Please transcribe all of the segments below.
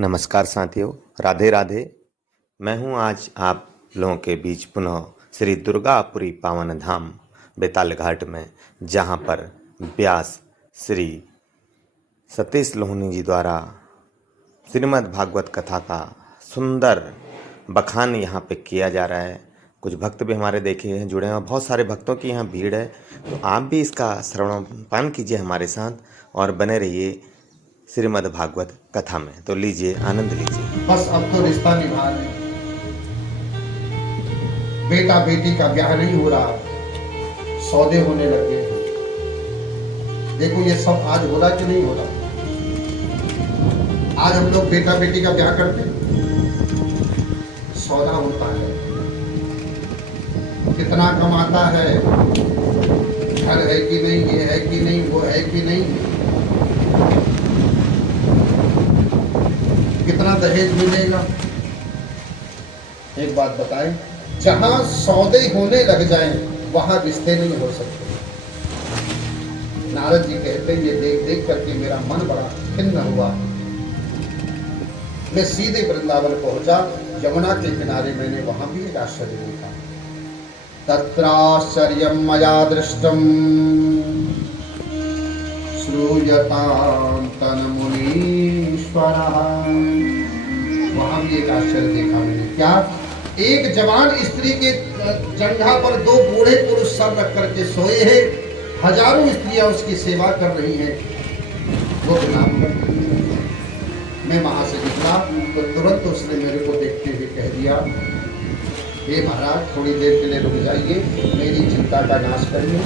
नमस्कार साथियों, राधे राधे। मैं हूं आज आप लोगों के बीच पुनः श्री दुर्गापुरी पावन धाम बेताल घाट में, जहां पर व्यास श्री सतीश लोहनी जी द्वारा श्रीमद् भागवत कथा का सुंदर बखान यहां पे किया जा रहा है। कुछ भक्त भी हमारे देखे हैं, जुड़े हैं, बहुत सारे भक्तों की यहाँ भीड़ है। तो आप भी इसका श्रवणपान कीजिए हमारे साथ और बने रहिए श्रीमद् भागवत कथा में। तो लीजिए, आनंद लीजिए। बस अब तो रिश्ता निभा रहे, बेटा बेटी का ब्याह नहीं हो रहा, सौदे होने लगे। देखो ये सब आज हो रहा कि नहीं हो रहा। आज हम लोग बेटा बेटी का ब्याह करते, सौदा होता है, कितना कमाता है, घर है कि नहीं, ये है कि नहीं, वो है कि नहीं, कितना दहेज मिलेगा। एक बात बताएं, जहां सौदे होने लग जाएं वहां रिश्ते नहीं हो सकते। नारद जी कहते हैं, ये देख देख करके मेरा मन बड़ा खिन्न हुआ। मैं सीधे वृंदावन पहुंचा, यमुना के किनारे मैंने वहां भी एक आश्चर्य देखा। तत्राश्चर्यं मया दृष्टम श्रूयतां तन्मुनीश्वरः। वहां भी एक आश्चर्य देखा मैंने। क्या? एक जवान स्त्री के जंघा पर दो बूढ़े पुरुष सर रख करके सोए हैं, हजारों स्त्रियां उसकी सेवा कर रही हैं, वो प्रणाम कर रही हैं। मैं वहां से निकला तो तुरंत उसने मेरे को देखते हुए कह दिया, हे महाराज थोड़ी देर के लिए रुक जाइए, मेरी चिंता का नाश करिए,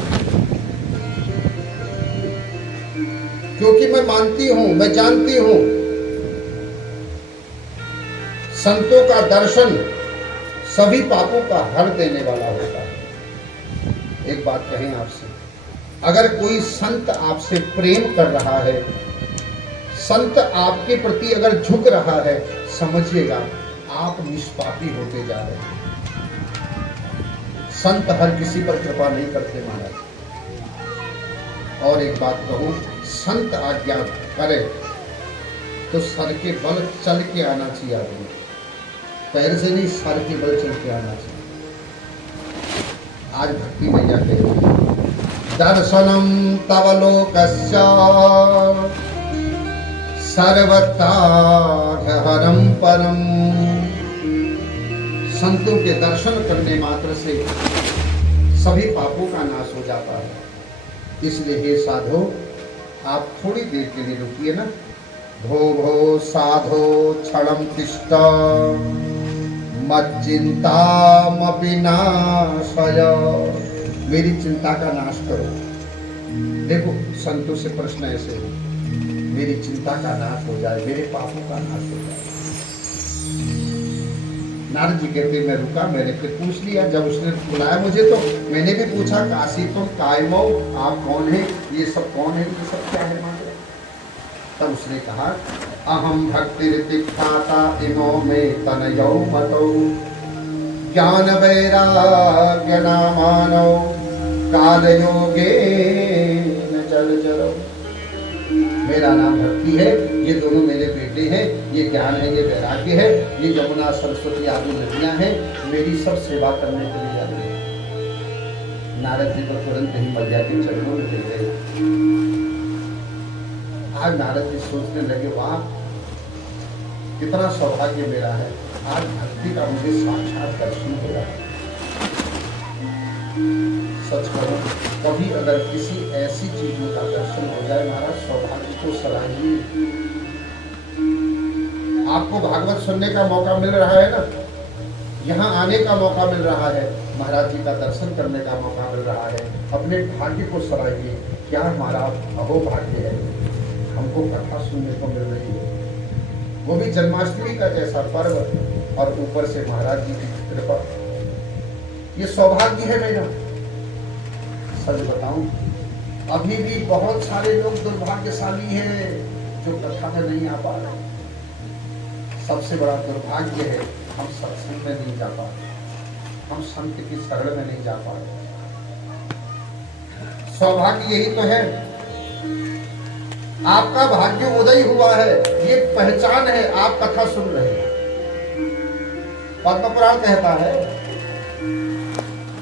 क्योंकि मैं मानती हूं, मैं जानती हूं, संतों का दर्शन सभी पापों का हर देने वाला होता है। एक बात कहें आपसे, अगर कोई संत आपसे प्रेम कर रहा है, संत आपके प्रति अगर झुक रहा है, समझिएगा आप निष्पापी होते जा रहे हैं। संत हर किसी पर कृपा नहीं करते महाराज। और एक बात कहूं, संत आज्ञा करे तो सर के बल चल के आना चाहिए आदमी, पैर से नहीं, सर के बल चल के आना चाहिए। आज भक्ति मैया कहती है, दर्शनम तव लोकस्य सर्वताहरम परम। संतों के दर्शन करने मात्र से सभी पापों का नाश हो जाता है। इसलिए हे साधो, आप थोड़ी देर के लिए रुकिए ना। भो भो साधो क्षणम तिष्ठ मच्चिंतामपि नाशय। मेरी चिंता का नाश करो। देखो संतों से प्रश्न ऐसे है, मेरी चिंता का नाश हो जाए, मेरे पापों का नाश हो जाए। नारद जी कहते मैं रुका, मैंने फिर पूछ लिया, जब उसने बुलाया मुझे तो मैंने भी पूछा, काशी तुम कायमो, आप कौन है, ये सब कौन है, ये सब क्या है मांग रहे। तब उसने कहा, अहम भक्तिर्तिख्याता इमो में तनयो मतो ज्ञान वैराग्य नामानो काल योगे न जल जलो। मेरा नाम भक्ति है, ये दोनों मेरे बेटे हैं, ये ज्ञान है, ये वैराग्य है, ये यमुना सरस्वती आदि नदियां हैं, मेरी सब सेवा करने के लिए जा रही है। नारद जी तो तुरंत ही मैया के चरणों में गिर गए। आज नारद जी सोचने लगे, वाह कितना सौभाग्य मेरा है, आज भक्ति का मुझे साक्षात दर्शन हो रहा है। सच करो, कभी अगर किसी ऐसी चीजों का दर्शन हो जाए महाराज, सौभाग्य को सराहिए। आपको भागवत सुनने का मौका मिल रहा है ना, यहाँ आने का मौका मिल रहा है, महाराज जी का दर्शन करने का मौका मिल रहा है, अपने भाग्य को सराहिए। क्या हमारा अहोभाग्य है, हमको कथा सुनने को मिल रही है, वो भी जन्माष्टमी का जैसा पर्व, और ऊपर से महाराज जी की कृपा। ये सौभाग्य है मेरा। सच बताऊं, अभी भी बहुत सारे लोग दुर्भाग्यशाली हैं जो कथा में नहीं आ पा रहे। सबसे बड़ा दुर्भाग्य है हम सत्संग में नहीं जा पा रहे, हम संत की शरण में नहीं जा पा रहे। सौभाग्य यही तो है आपका भाग्य उदय हुआ है, ये पहचान है, आप कथा सुन रहे हैं। पद्म पुराण कहता है,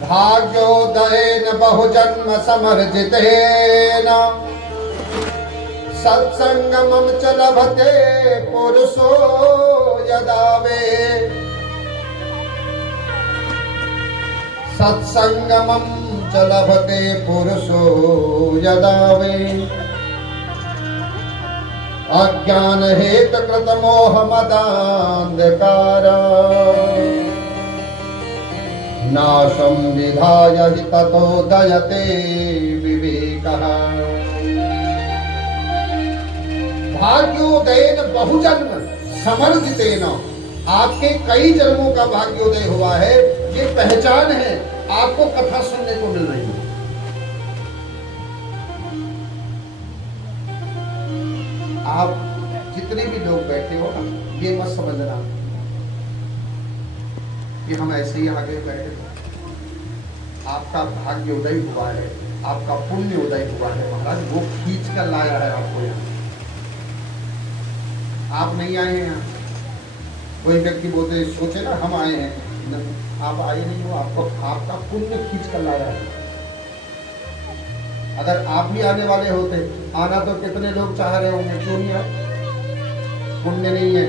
भाग्योदयेन बहुजन्म समर्जितेन सत्संगमं च लभते पुरुषो यदा वे सत्संगमं च लभते पुरुषो यदा वे अज्ञान हेत कृत मोह मदान्धकार नाशं विधाय हि ततोदयते विवेकः। भाग्योदयेन बहुजन्म समर्जितेन, आपके कई जन्मों का भाग्योदय हुआ है, ये पहचान है, आपको कथा सुनने को मिल रही है। आप जितने भी लोग बैठे हो ना, ये मत समझना कि हम ऐसे ही आगे बैठे थे। आपका भाग्य उदय हुआ है, आपका पुण्य उदय हुआ है, महाराज वो खींच कर लाया है आपको यहाँ। आप नहीं आए हैं यहाँ। कोई व्यक्ति बोलते सोचे ना हम आए हैं, आप आए नहीं हो, आपको आपका पुण्य खींच कर लाया है। अगर आप भी आने वाले होते, आना तो कितने लोग चाह रहे होंगे, क्यों नहीं आए? पुण्य नहीं है।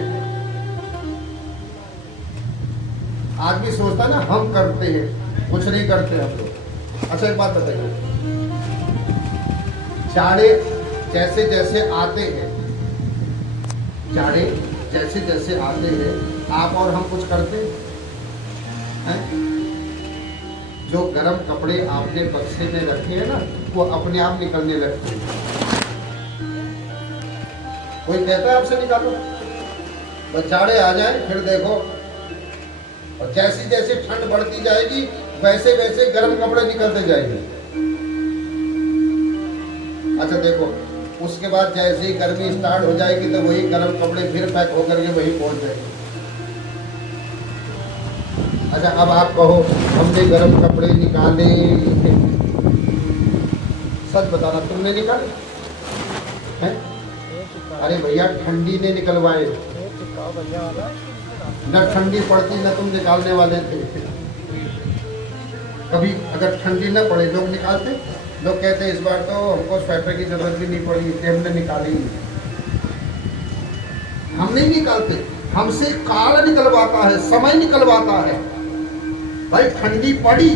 आदमी सोचता ना हम करते हैं, कुछ नहीं करते हम लोग। अच्छा एक बात बताइए, चाड़े जैसे जैसे आते हैं, चाड़े जैसे जैसे आते हैं, आप और हम कुछ करते हैं? जो गरम कपड़े आपने बक्से में रखे हैं ना, वो अपने आप निकलने लगते हैं। कोई कहता है आपसे निकालो, बस चाड़े आ जाए फिर देखो, और जैसी जैसी ठंड बढ़ती जाएगी वैसे वैसे गर्म कपड़े निकलते जाएंगे। अच्छा देखो, उसके बाद जैसे ही गर्मी स्टार्ट हो जाएगी तो वही गर्म कपड़े फिर पैक होकर के वही पहुंच जाएंगे। अच्छा अब आप कहो हमने गर्म कपड़े निकाले, सच बताना तुमने निकाले हैं? अरे भैया ठंडी ने निकलवाए, न ठंडी पड़ती न तुम निकालने वाले थे। कभी अगर ठंडी न पड़े लोग निकालते? लोग कहते इस बार तो हमको स्वेटर की जरूरत भी नहीं पड़ी, इसलिए हमने निकाली नहीं। हम नहीं निकालते, हमसे काल निकलवाता है, समय निकलवाता है। भाई ठंडी पड़ी,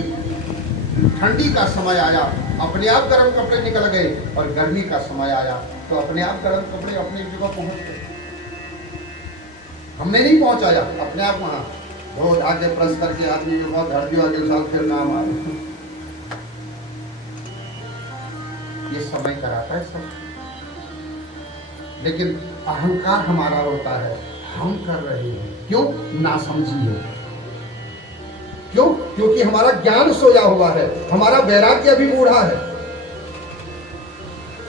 ठंडी का समय आया, अपने आप गर्म कपड़े निकल गए, और गर्मी का समय आया तो अपने आप गर्म कपड़े अपनी जगह पहुंच गए। हमने नहीं पहुंचाया, अपने आप वहां रोज आगे प्रेस करके आदमी जो धर दिया, अगले साल फिर काम आ रहा। ये समय कराता है सब, लेकिन अहंकार हमारा होता है, हम कर रहे हैं। क्यों? नासमझी है। क्यों? क्योंकि हमारा ज्ञान सोया हुआ है, हमारा वैराग्य भी बूढ़ा है।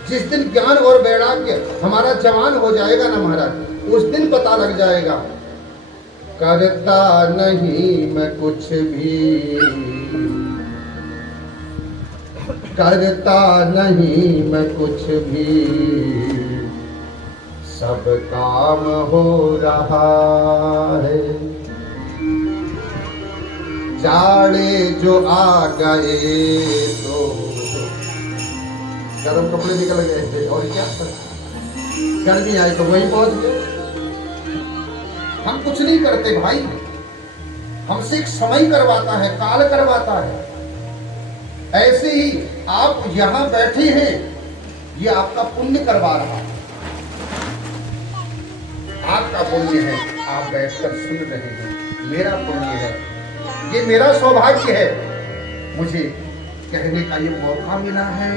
जिस दिन ज्ञान और वैराग्य हमारा जवान हो जाएगा ना महाराज, उस दिन पता लग जाएगा, करता नहीं मैं कुछ भी, करता नहीं मैं कुछ भी, सब काम हो रहा है। जाड़े जो आ गए तो गर्म कपड़े निकल गए थे, और क्या गर्मी आई तो वहीं पहुंच गए। हम कुछ नहीं करते भाई, हमसे एक समय करवाता है, काल करवाता है। ऐसे ही आप यहां बैठे हैं, ये आपका पुण्य करवा रहा है, आपका पुण्य है, आप बैठकर सुन रहे हैं, मेरा पुण्य है, ये मेरा सौभाग्य है, मुझे कहने का ये मौका मिला है।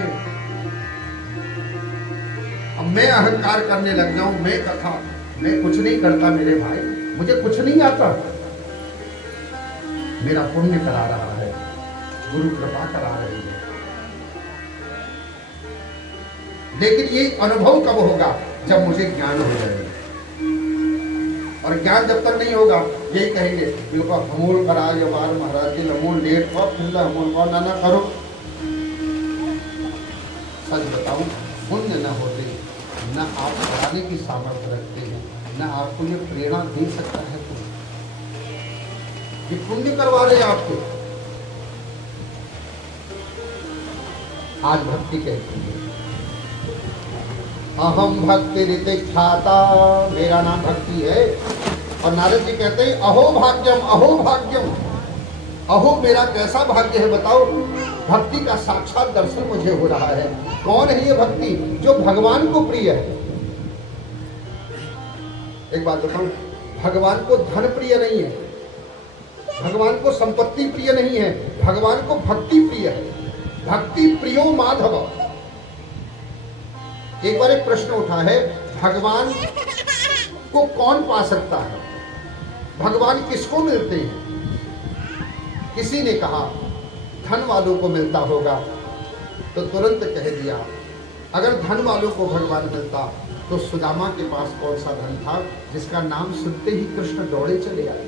अब मैं अहंकार करने लग जाऊं, मैं कथा, मैं कुछ नहीं करता मेरे भाई, मुझे कुछ नहीं आता, मेरा पुण्य करा रहा है, गुरु कृपा करा रही है। लेकिन ये अनुभव कब होगा? जब मुझे ज्ञान हो जाएगा। और ज्ञान जब तक नहीं होगा, यही कहेंगे बिल्कुल हमूल करा ये बार महाराज जी, हमूल लेट को फिर हमूल को ना करो। सच बताऊं, पुण्य न होते, न न आप पढ़ाने की सामर्थ्य रखते हैं, न आपको ये प्रेरणा दे सकता है कोई। ये पुण्य करवा रहे हैं आपके। आज भक्ति कहती है अहम भक्ति रीति ख्याता, मेरा नाम भक्ति है। और नारद जी कहते हैं अहो भाग्यम, अहो भाग्यम, अहो मेरा कैसा भाग्य है बताओ, भक्ति का साक्षात दर्शन मुझे हो रहा है। कौन है ये भक्ति? जो भगवान को प्रिय है। एक बात बताऊं, भगवान को धन प्रिय नहीं है, भगवान को संपत्ति प्रिय नहीं है, भगवान को भक्ति प्रिय है। भक्ति प्रियो माधव। एक बार एक प्रश्न उठा है, भगवान को कौन पा सकता है? भगवान किसको मिलते हैं? किसी ने कहा धन वालों को मिलता होगा, तो तुरंत कह दिया अगर धन वालों को भगवान मिलता तो सुदामा के पास कौन सा धन था जिसका नाम सुनते ही कृष्ण दौड़े चले आए।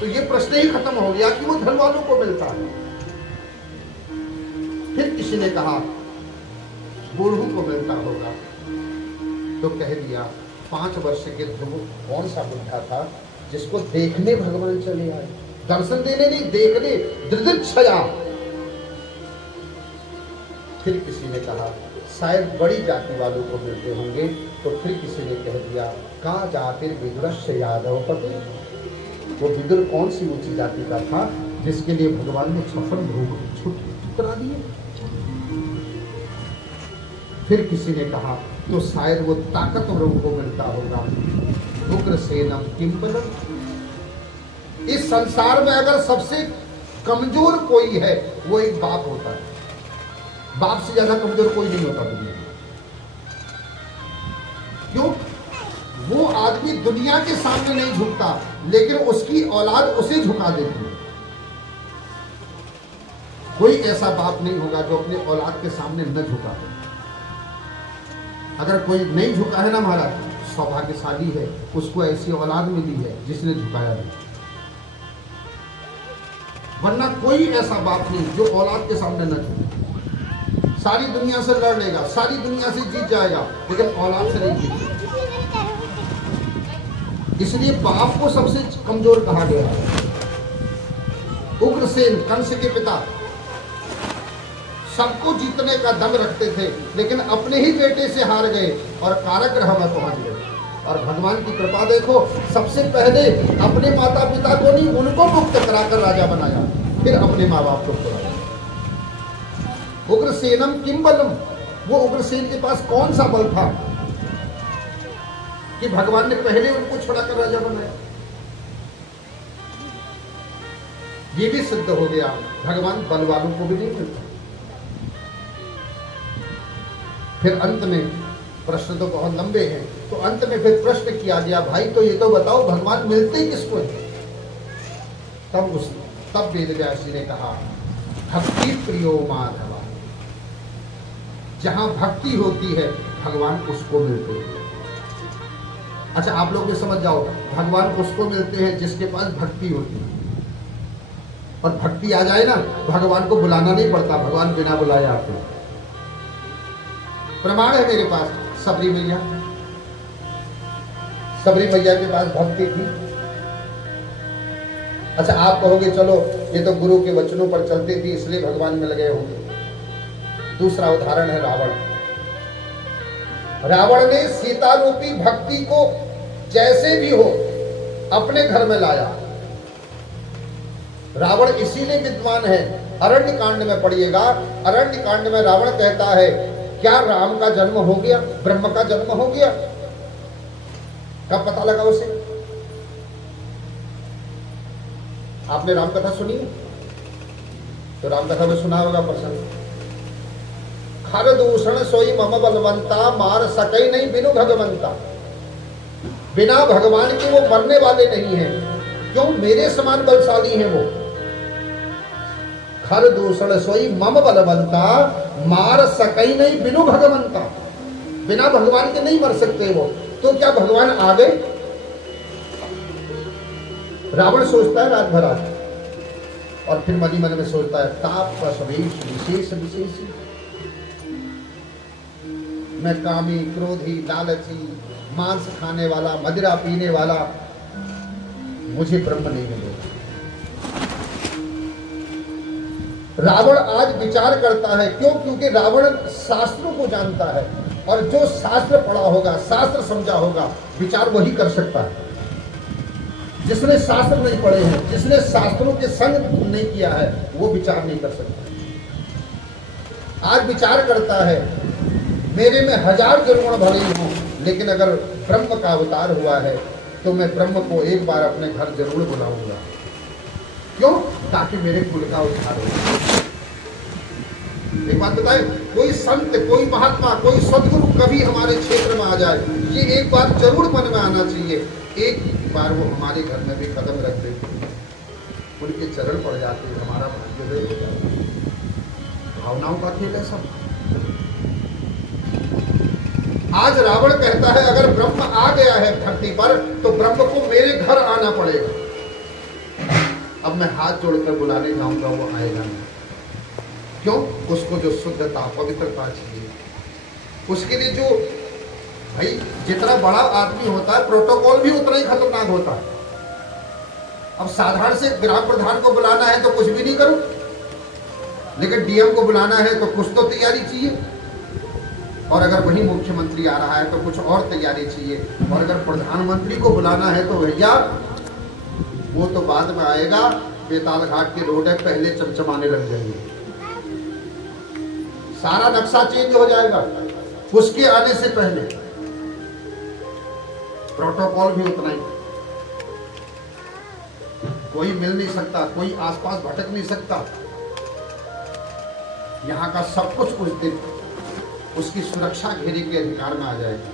तो ये प्रश्न ही खत्म हो गया कि वो धन वालों को मिलता है। फिर किसी ने कहा बूढ़ों को मिलता होगा, तो कह दिया 5 वर्ष के ध्रुव कौन सा बुढ़ा था जिसको देखने भगवान चले आए, दर्शन देने नहीं, देखने, दृदिच्छया। फिर किसी ने कहा शायद बड़ी जाति वालों को मिलते होंगे, तो फिर किसी ने कह दिया का जातिर विदुरस्य यादव पति। वो विदुर कौन सी ऊंची जाति का था जिसके लिए भगवान ने 56 भोग ठुकरा दिए। फिर किसी ने कहा तो शायद वो ताकतवरों को मिलता होगा, उग्रसेनम किंबलम। इस संसार में अगर सबसे कमजोर कोई है वो एक बाप होता है। बाप से ज्यादा कमजोर कोई नहीं होता दुनिया में। क्यों? वो आदमी दुनिया के सामने नहीं झुकता, लेकिन उसकी औलाद उसे झुका देती है। कोई ऐसा बाप नहीं होगा जो अपने औलाद के सामने न झुका हो। अगर कोई नहीं झुका है ना महाराज, सौभाग्यशाली है, उसको ऐसी औलाद मिली है जिसने झुकाया नहीं। वरना कोई ऐसा बाप नहीं जो औलाद के सामने न झुके। सारी दुनिया से लड़ लेगा, सारी दुनिया से जीत जाएगा, लेकिन औलाद से नहीं जीतेगा। इसलिए बाप को सबसे कमजोर कहा गया है। उग्रसेन कंस के पिता सबको जीतने का दम रखते थे, लेकिन अपने ही बेटे से हार गए और कारागृह में पहुंच गए। और भगवान की कृपा देखो, सबसे पहले अपने माता पिता को नहीं, उनको मुक्त कराकर राजा बनाया, फिर अपने माँ बाप को छुड़ाया। उग्रसेनम किम बलम। वो उग्रसेन के पास कौन सा बल था कि भगवान ने पहले उनको छुड़ाकर राजा बनाया। ये भी सिद्ध हो गया भगवान बल वालों को भी नहीं मिलता। फिर अंत में, प्रश्न तो बहुत लंबे हैं, तो अंत में फिर प्रश्न किया गया, भाई तो ये तो बताओ भगवान मिलते किसको है? तब वेदव्यासी ने कहा भक्ति प्रियो माधवा। जहां भक्ति होती है भगवान उसको मिलते हैं। अच्छा, आप लोग ये समझ जाओ, भगवान उसको मिलते हैं जिसके पास भक्ति होती है। और भक्ति आ जाए ना, भगवान को बुलाना नहीं पड़ता, भगवान बिना बुलाए आते हैं। प्रमाण है मेरे पास, सबरी मैया। सबरी मैया के पास भक्ति थी। अच्छा, आप कहोगे चलो ये तो गुरु के वचनों पर चलती थी इसलिए भगवान मिल गए होंगे। दूसरा उदाहरण है रावण। रावण ने सीता रूपी भक्ति को जैसे भी हो अपने घर में लाया। रावण इसीलिए विद्वान है, अरण्य कांड में पढ़िएगा। अरण्य कांड में रावण कहता है क्या राम का जन्म हो गया, ब्रह्म का जन्म हो गया? कब पता लगा उसे? आपने राम कथा सुनी है? तो राम कथा में सुना होगा प्रसंग। खर दूषण सोई मम बलवंता, मार सके नहीं बिनु भगवंता। बिना भगवान के वो मरने वाले नहीं हैं। क्यों? मेरे समान बलशाली हैं वो। खर दूषण सोई मम बलवंता, मार सकई नहीं बिनु भगवंता। बिना भगवान के नहीं मर सकते वो। तो क्या भगवान आ गए? रावण सोचता है रात भर आज, और फिर मन ही मन में सोचता है ताप का सवेश विशेष विशेष। मैं कामी, क्रोधी, लालची, मांस खाने वाला, मदिरा पीने वाला, मुझे ब्रह्म नहीं मिलेगा। रावण आज विचार करता है, क्यों? क्योंकि रावण शास्त्रों को जानता है, और जो शास्त्र पढ़ा होगा, शास्त्र समझा होगा, विचार वही कर सकता है। जिसने शास्त्र नहीं पढ़े हैं, जिसने शास्त्रों के संग नहीं किया है, वो विचार नहीं कर सकता। आज विचार करता है, मेरे में 1000 जन्म भले ही हों, लेकिन अगर ब्रह्म का अवतार हुआ है तो मैं ब्रह्म को एक बार अपने घर जरूर बुलाऊंगा। क्यों? ताकि मेरे कुल का उद्धार हो। एक बात बताएं, कोई संत, कोई महात्मा, कोई सदगुरु कभी हमारे क्षेत्र में आ जाए, ये एक बात जरूर मन में आना चाहिए, एक बार वो हमारे घर में भी कदम रख दे, उनके चरण पड़ जाते, हमारा भाग्योदय हो जाता। भावनाओं का खेल है सब। आज रावण कहता है, अगर ब्रह्म आ गया है धरती पर तो ब्रह्म को मेरे घर आना पड़ेगा। अब मैं हाथ जोड़कर बुलाने जाऊंगा, वो आएगा नहीं। क्यों? उसको जो शुद्धता, पवित्रता चाहिए, उसके लिए जो, भाई जितना बड़ा आदमी होता है, प्रोटोकॉल भी उतना ही खतरनाक होता है। अब साधारण से ग्राम प्रधान को बुलाना है तो कुछ भी नहीं करो, लेकिन डीएम को बुलाना है तो कुछ तो तैयारी चाहिए, और अगर वही मुख्यमंत्री आ रहा है तो कुछ और तैयारी चाहिए, और अगर प्रधानमंत्री को बुलाना है तो भैया वो तो बाद में आएगा, बेताल घाट की रोड है, पहले चमचमाने लग जाएंगे, सारा नक्शा चेंज हो जाएगा उसके आने से पहले। प्रोटोकॉल भी उतना ही, कोई मिल नहीं सकता, कोई आसपास भटक नहीं सकता। यहां का सब कुछ उस दिन उसकी सुरक्षा घेरे के अधिकार में आ जाएगा।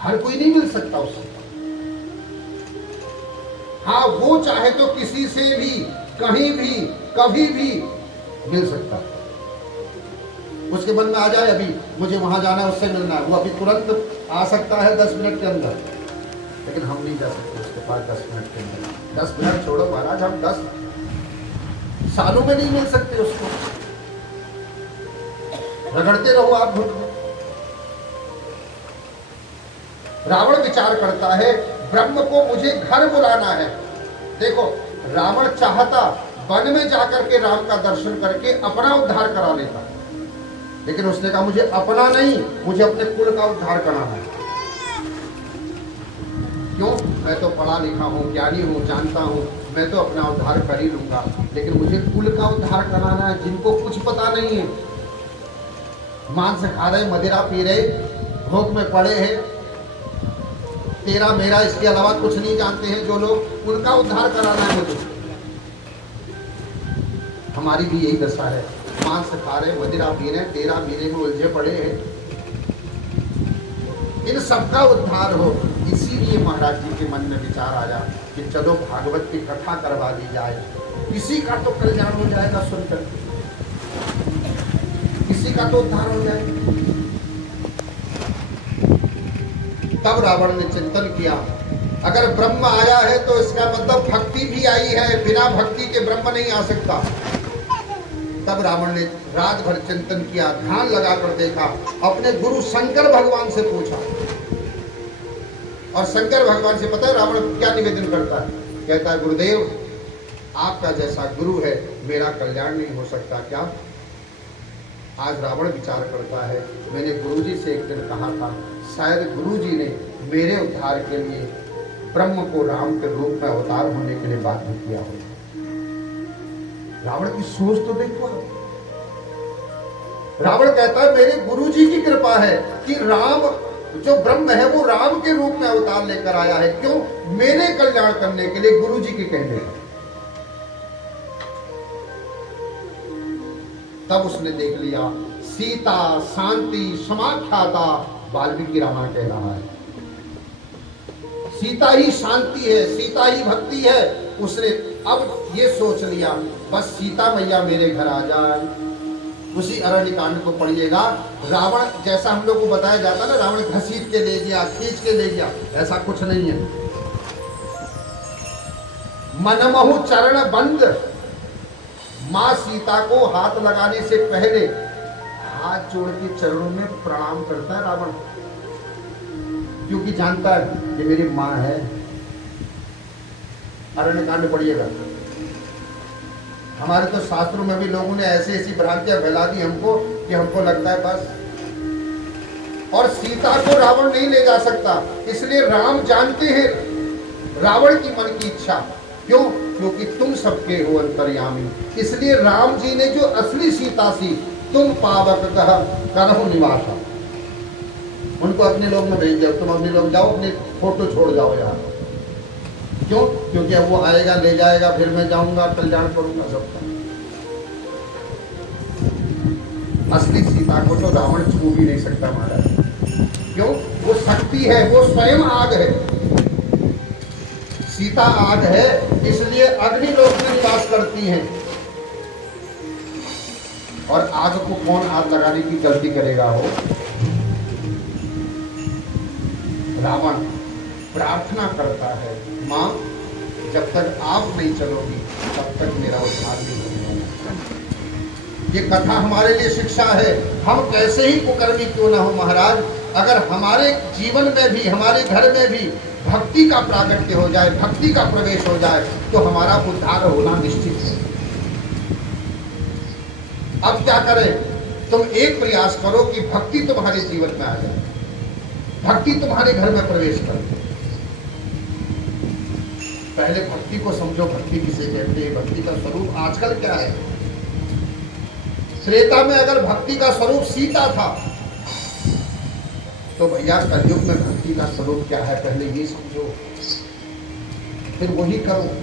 हर कोई नहीं मिल सकता उससे। हाँ, वो चाहे तो किसी से भी, कहीं भी, कभी भी मिल सकता। उसके मन में आ जाए, अभी मुझे वहां जाना है, उससे मिलना है, वो अभी तुरंत आ सकता है 10 मिनट के अंदर, लेकिन हम नहीं जा सकते उसके पास 10 मिनट के अंदर। 10 मिनट छोड़ो महाराज, हम 10 सालों में नहीं मिल सकते उसको। रगड़ते रहो आप घुट में। रावण विचार करता है, ब्रह्म को मुझे घर बुलाना है। देखो, रावण चाहता वन में जाकर के राम का दर्शन करके अपना उद्धार करा लेता, लेकिन उसने कहा मुझे अपना नहीं, मुझे अपने कुल का उद्धार कराना है। क्यों? मैं तो पढ़ा लिखा हूँ, ज्ञानी हूँ, जानता हूँ, मैं तो अपना उद्धार कर ही लूंगा, लेकिन मुझे कुल का उद्धार कराना है, जिनको कुछ पता नहीं है, मांस खा रहे, मदिरा पी रहे, भोग में पड़े हैं, तेरा मेरा इसके अलावा कुछ नहीं जानते हैं जो लोग, उनका उद्धार कराना है मुझे। हमारी भी यही दशा है, मांस खा रहे, मदिरा पी रहे, तेरा मेरे में उलझे पड़े हैं, इन सबका उद्धार हो। इसीलिए महाराज जी के मन में विचार आया कि चलो भागवत की कथा करवा दी जाए, किसी का तो कल्याण हो जाएगा सुनकर, किसी का तो उद्धार हो जाएगा। तब रावण ने चिंतन किया, अगर ब्रह्म आया है तो इसका मतलब भक्ति भी आई है, बिना भक्ति के ब्रह्म नहीं आ सकता। तब रावण ने रात भर चिंतन किया, ध्यान लगाकर देखा, अपने गुरु शंकर भगवान से पूछा, और शंकर भगवान से पता है रावण क्या निवेदन करता है? कहता है, गुरुदेव आपका जैसा गुरु है, मेरा कल्याण नहीं हो सकता क्या? आज रावण विचार करता है, मैंने गुरुजी से एक दिन कहा था, शायद गुरुजी ने मेरे उद्धार के लिए ब्रह्म को राम के रूप में अवतार होने के लिए बाध्य किया हो। रावण की सोच तो देखो। रावण कहता है, मेरे गुरुजी की कृपा है कि राम जो ब्रह्म है वो राम के रूप में अवतार लेकर आया है। क्यों? मेरे कल्याण करने के लिए, गुरुजी के कहने पर। तब उसने देख लिया, सीता शांति समाख्याता वाल्मीकि रामायण कह रहा है, सीता ही शांति है, सीता ही भक्ति है। उसने अब ये सोच लिया, बस सीता मैया मेरे घर आ जाए। उसी अरण्य कांड को पढ़िएगा। रावण जैसा हम लोग को बताया जाता ना, रावण घसीट के ले गया, खींच के ले गया, ऐसा कुछ नहीं है। मनमहु चरण बंद, माँ सीता को हाथ लगाने से पहले हाथ जोड़ के चरणों में प्रणाम करता है रावण, क्योंकि जानता है कि मेरी माँ है। अरण्यकांड पढ़िएगा। हमारे तो शास्त्रों में भी लोगों ने ऐसी ऐसी भ्रांतियां फैला दी हमको कि हमको लगता है बस। और सीता को रावण नहीं ले जा सकता, इसलिए राम जानते हैं रावण की मन की इच्छा। क्यों? क्योंकि तुम सबके हो अंतर्यामी। इसलिए राम जी ने जो असली सीता सी, तुम पावक करहु निवासा, उनको अपने लोग में भेज दो। तुम अपने लोग जाओ, अपने फोटो छोड़ जाओ यार। क्यों? क्योंकि अब वो आएगा, ले जाएगा, फिर मैं जाऊंगा, कल्याण करूंगा सबका। असली सीता को तो रावण छू भी नहीं सकता महाराज। क्यों? वो शक्ति है, वो स्वयं आग है। सीता आग है, इसलिए अग्निलोक में निवास करती हैं। और आग को कौन आग लगाने की गलती करेगा? हो रावण प्रार्थना करता है, मां जब तक आप नहीं चलोगी तब तक मेरा उद्धार नहीं होगा। ये कथा हमारे लिए शिक्षा है। हम कैसे ही कुकर्मी क्यों ना हो महाराज, अगर हमारे जीवन में भी, हमारे घर में भी भक्ति का प्रागट्य हो जाए, भक्ति का प्रवेश हो जाए, तो हमारा उद्धार होना निश्चित है। अब क्या करें? तुम एक प्रयास करो कि भक्ति तुम्हारे जीवन में आ जाए, भक्ति तुम्हारे घर में प्रवेश कर। पहले भक्ति को समझो, भक्ति किसे कहते हैं, भक्ति का स्वरूप आजकल क्या है। त्रेता में अगर भक्ति का स्वरूप सीता था, तो भैया कलयुग में भक्ति का स्वरूप क्या है, पहले ये समझो, फिर वही करो।